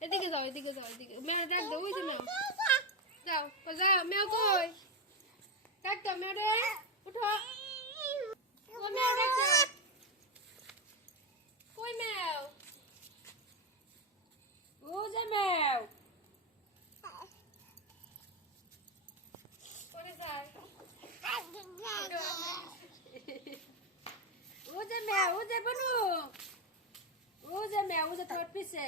এদিকে যাও এদিকে যাও এদিকে মেয়ে ডাক দাও ওই যে মেয়ে যাও যাও মেয়ে কই ডাক দাও মেয়ে রে উঠো ও মেয়ে ডাক দাও কই মেয়ে ও যে মেও করে যায় ও যে মেও ও যে বনু ও যে মেও ও যে তোর পিছে